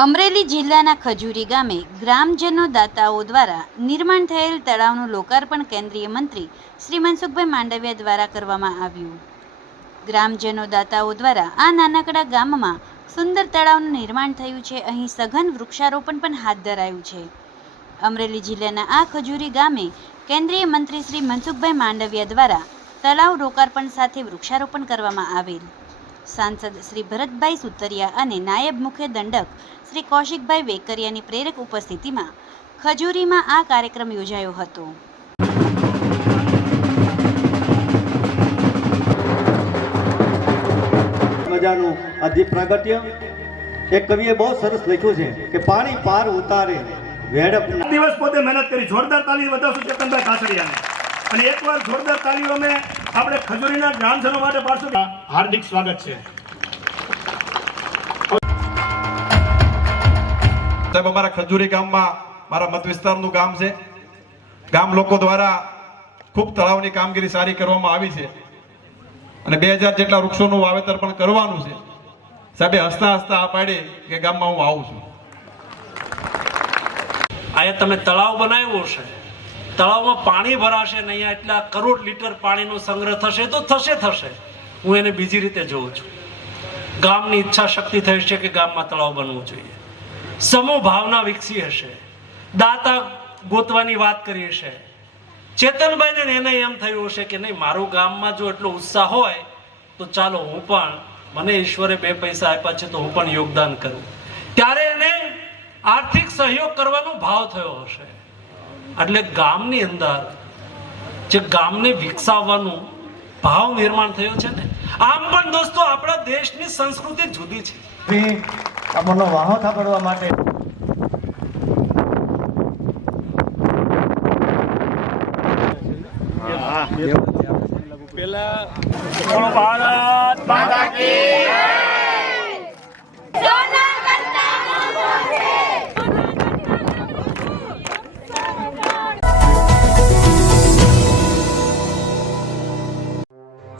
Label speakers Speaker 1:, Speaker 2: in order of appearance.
Speaker 1: અમરેલી જિલ્લાના ખજૂરી ગામે ગ્રામજનો દાતાઓ દ્વારા નિર્માણ થયેલ તળાવનું લોકાર્પણ કેન્દ્રીય મંત્રી શ્રી મનસુખભાઈ માંડવિયા દ્વારા કરવામાં આવ્યું. ગ્રામજનો દાતાઓ દ્વારા આ નાનકડા ગામમાં સુંદર તળાવનું નિર્માણ થયું છે. અહીં સઘન વૃક્ષારોપણ પણ હાથ ધરાયું છે. અમરેલી જિલ્લાના આ ખજૂરી ગામે કેન્દ્રીય મંત્રી શ્રી મનસુખભાઈ માંડવિયા દ્વારા તળાવ લોકાર્પણ સાથે વૃક્ષારોપણ કરવામાં આવેલ. સાંસદ શ્રી ભરતભાઈ સુતરિયા અને નાયબ મુખ્ય દંડક શ્રી કૌશિકભાઈ વેકરિયાની પ્રેરક ઉપસ્થિતિમાં ખજૂરીમાં આ કાર્યક્રમ યોજાયો હતો.
Speaker 2: મજાનું પ્રગટ્ય પ્રાગટ્ય. એક કવિએ બહુ સરસ લખ્યું છે કે પાણી પાર ઉતારે વેડપ
Speaker 3: દિવસ પોતે મહેનત કરી જોરદાર તાલી વધારશું ચેતનભાઈ કાસડિયાને. અને એકવાર જોરદાર તાલીઓ અમે આપણે ખજૂરીના ગ્રામજનો માટે પાછું હાર્દિક સ્વાગત છે.
Speaker 4: સાહેબ અમારા ખજૂરી ગામમાં મારા મત વિસ્તારનું ગામ છે. ગામ લોકો દ્વારા ખૂબ તળાવની કામગીરી સારી કરવામાં આવી છે. અને બે હજાર જેટલા વૃક્ષોનું વાવેતર પણ કરવાનું છે. સાહેબે હસતા હસતા આ પાડી કે ગામમાં હું આવું છું.
Speaker 5: અહીંયા તમે તળાવ બનાવ્યું છે તળાવમાં પાણી ભરાશે નહીં એટલા કરોડ લીટર પાણીનો સંગ્રહ થશે તો થશે થશે. હું એને બીજી રીતે જોઉં છું. ગામની ઈચ્છા શક્તિ થઈ છે કે ગામમાં તળાવ બનવું જોઈએ. સમૂહ ભાવના વિકસી હશે. દાતા ગોતવાની વાત કરી હશે. ચેતનભાઈને એને એમ થયું હશે કે નહીં, મારું ગામમાં જો એટલો ઉત્સાહ હોય, તો ચાલો હું પણ, મને ઈશ્વરે બે પૈસા આપ્યા છે તો હું પણ યોગદાન કરું. ત્યારે એને આર્થિક સહયોગ કરવાનો ભાવ થયો હશે. એટલે ગામની અંદર જે ગામને વિકસાવવાનું ભાવ નિર્માણ થયો છે ને આમ પણ દોસ્તો આપણા દેશની સંસ્કૃતિ જુદી છે.
Speaker 2: આપણનો વાહો થાપડવા માટે